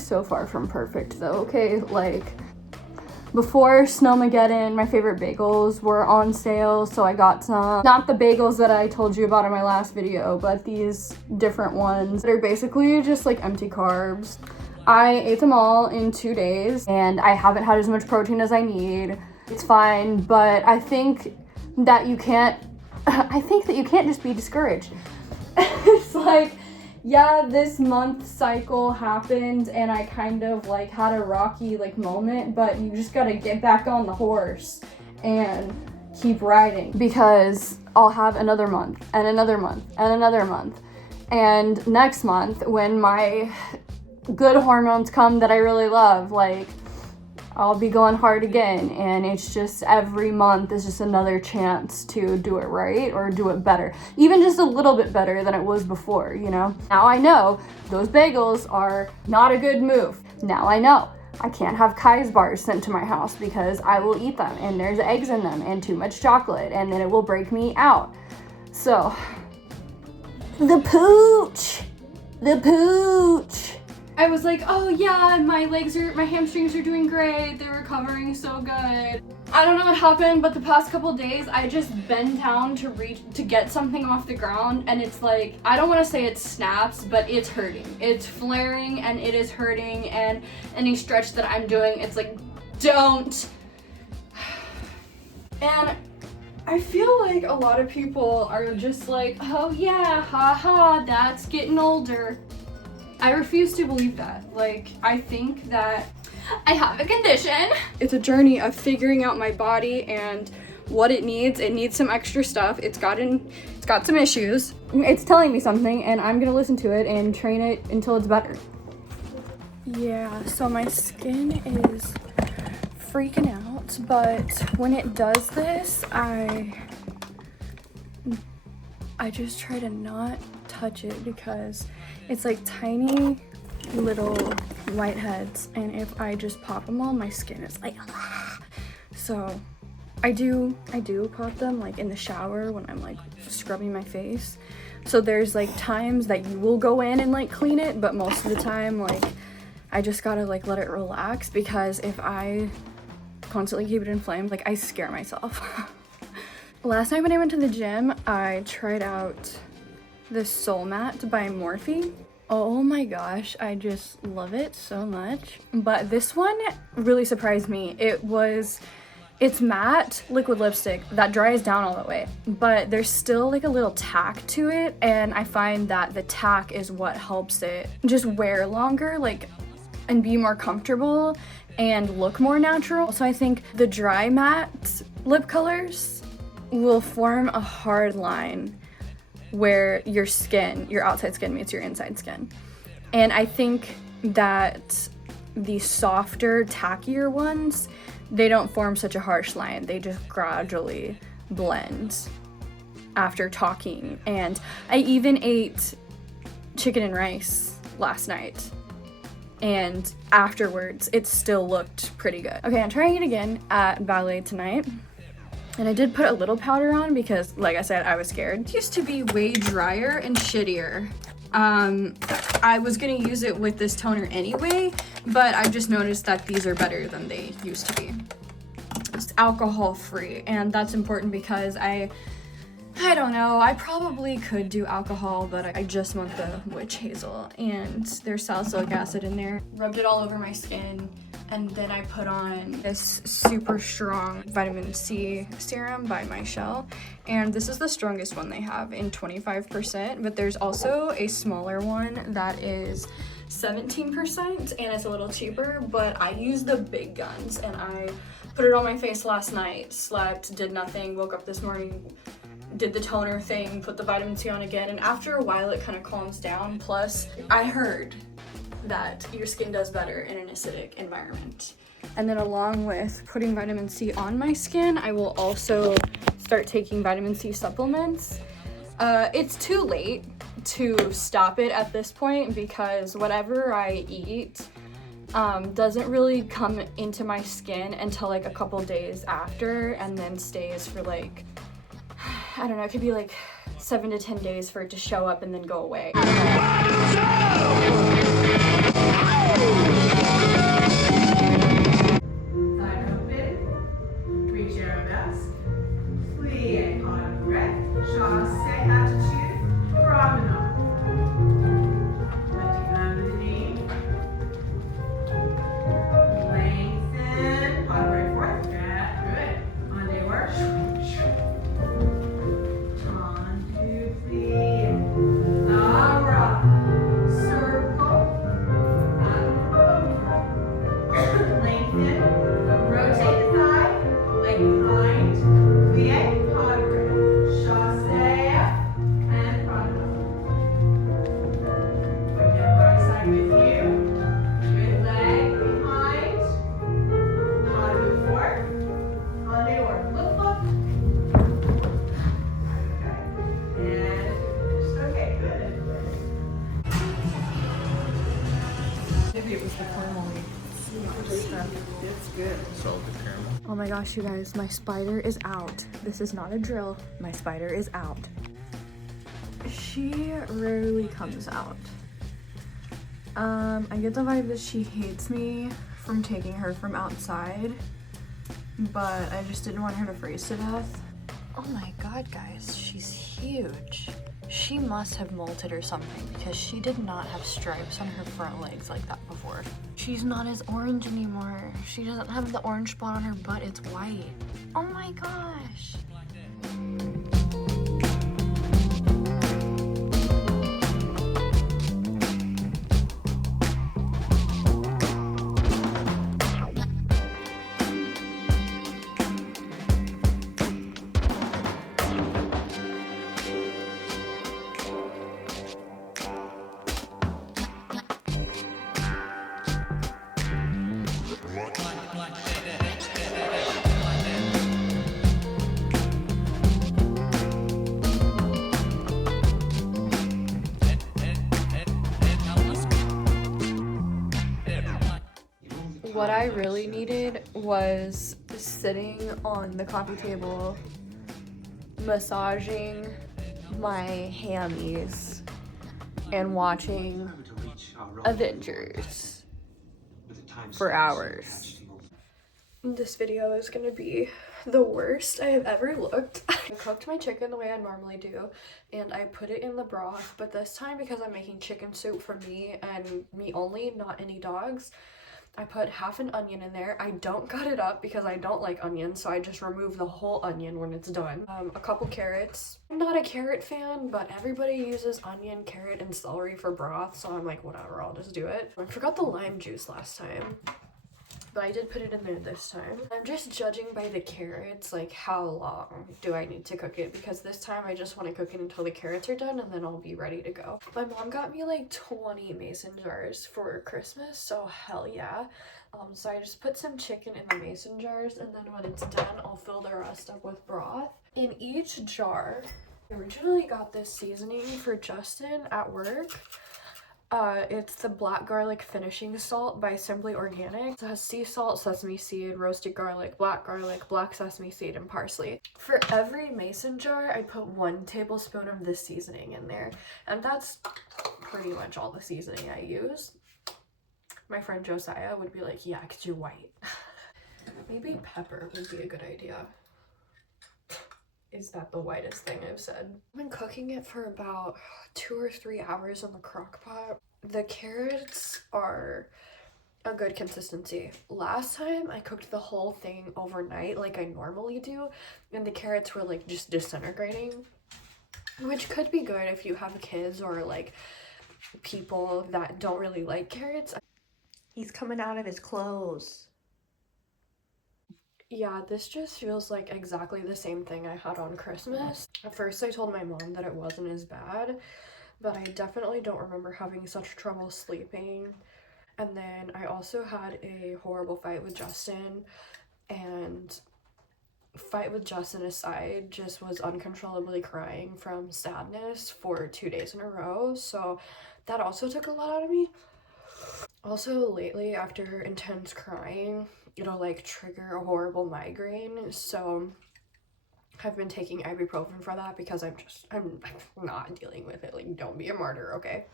is so far from perfect though, okay? Like, before Snowmageddon, my favorite bagels were on sale, so I got some. Not the bagels that I told you about in my last video, but these different ones that are basically just like empty carbs. I ate them all in 2 days, and I haven't had as much protein as I need. It's fine, but I think that you can't just be discouraged. It's like, yeah, this month cycle happened and I kind of like had a rocky like moment, but you just gotta get back on the horse and keep riding, because I'll have another month and another month and another month. And next month, when my good hormones come that I really love, like, I'll be going hard again, and it's just every month is just another chance to do it right or do it better, even just a little bit better than it was before, you know? Now I know those bagels are not a good move. Now I know I can't have Kai's bars sent to my house because I will eat them and there's eggs in them and too much chocolate, and then it will break me out. So, the pooch. I was like, oh yeah, my hamstrings are doing great. They're recovering so good. I don't know what happened, but the past couple days, I just bend down to get something off the ground, and it's like, I don't want to say it snaps, but it's hurting. It's flaring and it is hurting, and any stretch that I'm doing, it's like, don't. And I feel like a lot of people are just like, oh yeah, haha, that's getting older. I refuse to believe that. Like, I think that I have a condition. It's a journey of figuring out my body and what it needs. It needs some extra stuff. It's got some issues. It's telling me something, and I'm gonna listen to it and train it until it's better. Yeah, so my skin is freaking out, but when it does this, I just try to not touch it because it's like tiny little whiteheads, and if I just pop them all, my skin is like, so I do pop them like in the shower when I'm like scrubbing my face. So there's like times that you will go in and like clean it, but most of the time, like, I just gotta like let it relax, because if I constantly keep it inflamed, like, I scare myself. Last night when I went to the gym, I tried out this Soul Mat by Morphe. Oh my gosh, I just love it so much. But this one really surprised me. It's matte liquid lipstick that dries down all the way, but there's still like a little tack to it, and I find that the tack is what helps it just wear longer, like, and be more comfortable and look more natural. So I think the dry matte lip colors will form a hard line where your outside skin meets your inside skin. And I think that the softer, tackier ones, they don't form such a harsh line. They just gradually blend after talking. And I even ate chicken and rice last night, and afterwards it still looked pretty good. Okay, I'm trying it again at ballet tonight. And I did put a little powder on because, like I said, I was scared. It used to be way drier and shittier. I was gonna use it with this toner anyway, but I just noticed that these are better than they used to be. It's alcohol free, and that's important because I don't know, I probably could do alcohol, but I just want the witch hazel, and there's salicylic acid in there. Rubbed it all over my skin. And then I put on this super strong vitamin C serum by Michelle. And this is the strongest one they have in 25%, but there's also a smaller one that is 17%, and it's a little cheaper, but I use the big guns, and I put it on my face last night, slept, did nothing, woke up this morning, did the toner thing, put the vitamin C on again, and after a while it kind of calms down. Plus, I heard that your skin does better in an acidic environment. And then along with putting vitamin C on my skin, I will also start taking vitamin C supplements. It's too late to stop it at this point because whatever I eat doesn't really come into my skin until like a couple days after, and then stays for like, I don't know, it could be like 7 to 10 days for it to show up and then go away. it was the caramely stuff. It's good. Salted caramel. Oh my gosh, you guys, my spider is out. This is not a drill. My spider is out. She rarely comes out. I get the vibe that she hates me from taking her from outside, but I just didn't want her to freeze to death. Oh my god, guys, she's huge. She must have molted or something because she did not have stripes on her front legs like that before. She's not as orange anymore. She doesn't have the orange spot on her butt, it's white. Oh my gosh. What I really needed was sitting on the coffee table, massaging my hammies, and watching Avengers for hours. This video is gonna be the worst I have ever looked. I cooked my chicken the way I normally do, and I put it in the broth, but this time because I'm making chicken soup for me and me only, not any dogs, I put half an onion in there. I don't cut it up because I don't like onions, so I just remove the whole onion when it's done. A couple carrots. I'm not a carrot fan, but everybody uses onion, carrot, and celery for broth, so I'm like, whatever, I'll just do it. I forgot the lime juice last time, but I did put it in there this time. I'm just judging by the carrots, like how long do I need to cook it, because this time I just want to cook it until the carrots are done and then I'll be ready to go. My mom got me like 20 mason jars for Christmas, so hell yeah. So I just put some chicken in the mason jars, and then when it's done I'll fill the rest up with broth. In each jar, I originally got this seasoning for Justin at work. It's the black garlic finishing salt by Simply Organic. It has sea salt, sesame seed, roasted garlic, black sesame seed, and parsley. For every mason jar, I put 1 tablespoon of this seasoning in there, and that's pretty much all the seasoning I use. My friend Josiah would be like, yeah, 'cause you're white. Maybe pepper would be a good idea. Is that the whitest thing I've said? I've been cooking it for about 2 or 3 hours in the crock pot. The carrots are a good consistency. Last time I cooked the whole thing overnight like I normally do, and the carrots were like just disintegrating, which could be good if you have kids or like people that don't really like carrots. He's coming out of his clothes. Yeah, this just feels like exactly the same thing I had on Christmas. At first I told my mom that it wasn't as bad, but I definitely don't remember having such trouble sleeping. And then I also had a horrible fight with Justin, and fight with Justin aside, just was uncontrollably crying from sadness for 2 days in a row, so that also took a lot out of me. Also, lately, after intense crying, it'll like trigger a horrible migraine, so I've been taking ibuprofen for that because I'm not dealing with it. Like, don't be a martyr, okay?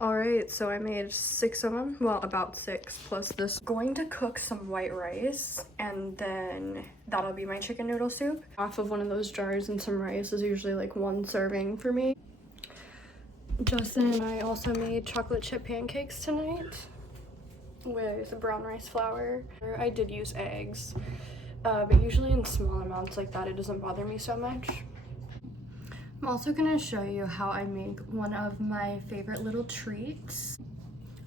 All right, so I made 6 of them, well, about 6 plus this. Going to cook some white rice, and then that'll be my chicken noodle soup. Half of one of those jars and some rice is usually like 1 serving for me. Justin and I also made chocolate chip pancakes tonight with brown rice flour. I did use eggs, but usually in small amounts like that it doesn't bother me so much. I'm also gonna show you how I make one of my favorite little treats.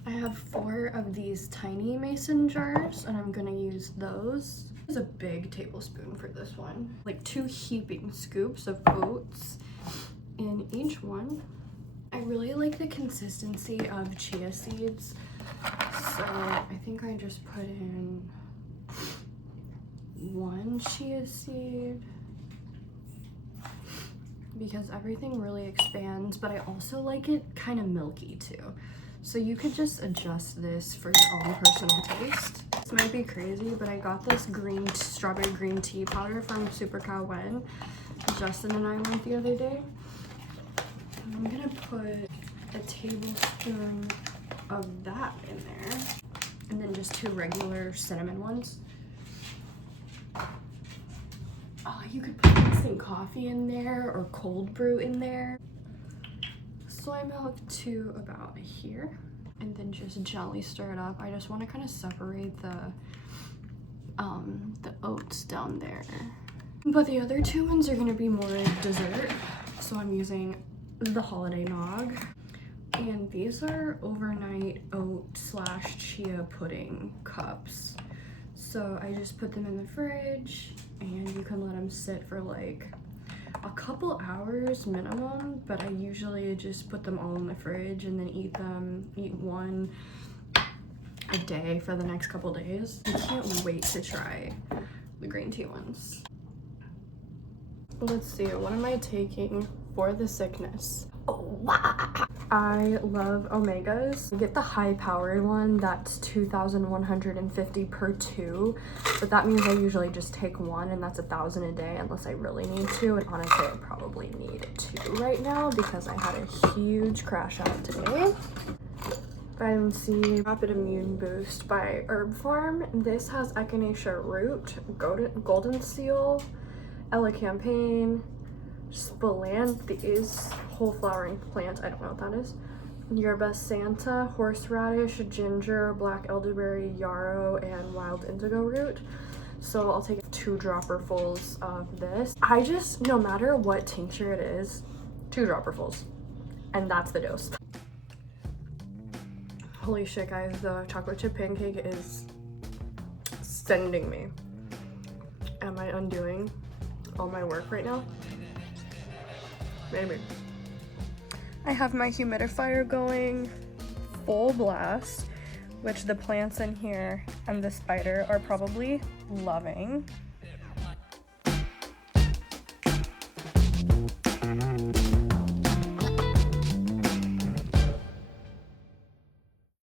I have 4 of these tiny mason jars, and I'm gonna use those. This is a big tablespoon for this one. Like 2 heaping scoops of oats in each one. I really like the consistency of chia seeds, so I think I just put in 1 chia seed because everything really expands, but I also like it kind of milky too. So you could just adjust this for your own personal taste. This might be crazy, but I got this strawberry green tea powder from Super Cow Wen. Justin and I went the other day. I'm gonna put a tablespoon of that in there, and then just 2 regular cinnamon ones. Oh, you could put instant coffee in there or cold brew in there. Soy milk to about here, and then just gently stir it up. I just want to kind of separate the oats down there. But the other 2 ones are going to be more dessert, so I'm using the Holiday Nog. And these are overnight oat / chia pudding cups. So I just put them in the fridge, and you can let them sit for like a couple hours minimum, but I usually just put them all in the fridge and then eat one a day for the next couple days. I can't wait to try the green tea ones. Let's see, what am I taking for the sickness? I love Omegas. I get the high powered one, that's 2,150 per 2, but that means I usually just take 1, and that's 1,000 a day unless I really need to. And honestly, I probably need 2 right now because I had a huge crash out today. Vitamin C Rapid Immune Boost by Herb Farm. This has echinacea root, golden seal, elecampane, spilanthes, whole flowering plant, I don't know what that is, yerba santa, horseradish, ginger, black elderberry, yarrow, and wild indigo root. So I'll take 2 dropperfuls of this. I just, no matter what tincture it is, 2 dropperfuls, and that's the dose. Holy shit, guys, the chocolate chip pancake is sending me. Am I undoing all my work right now? Maybe. I have my humidifier going full blast, which the plants in here and the spider are probably loving.